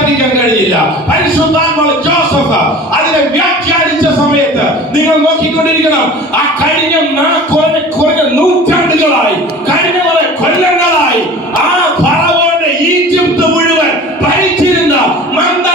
പ്രഖ്യാപിക്കാൻ കഴിയില്ല. പരിശുദ്ധാത്മാവ് ജോസഫ് അതിനെ വ്യാഖ്യാനിച്ച സമയത്ത് നിങ്ങൾ നോക്കിക്കൊണ്ടിരിക്കണം. ആ കഴിഞ്ഞ കുറഞ്ഞ നൂറ്റാണ്ടുകളായി, കഴിഞ്ഞ കുറെ കൊല്ലങ്ങളായി ആ ഫറവോന്റെ ഈജിപ്ത് മുഴുവൻ ഭരിച്ചിരുന്ന മന്ദ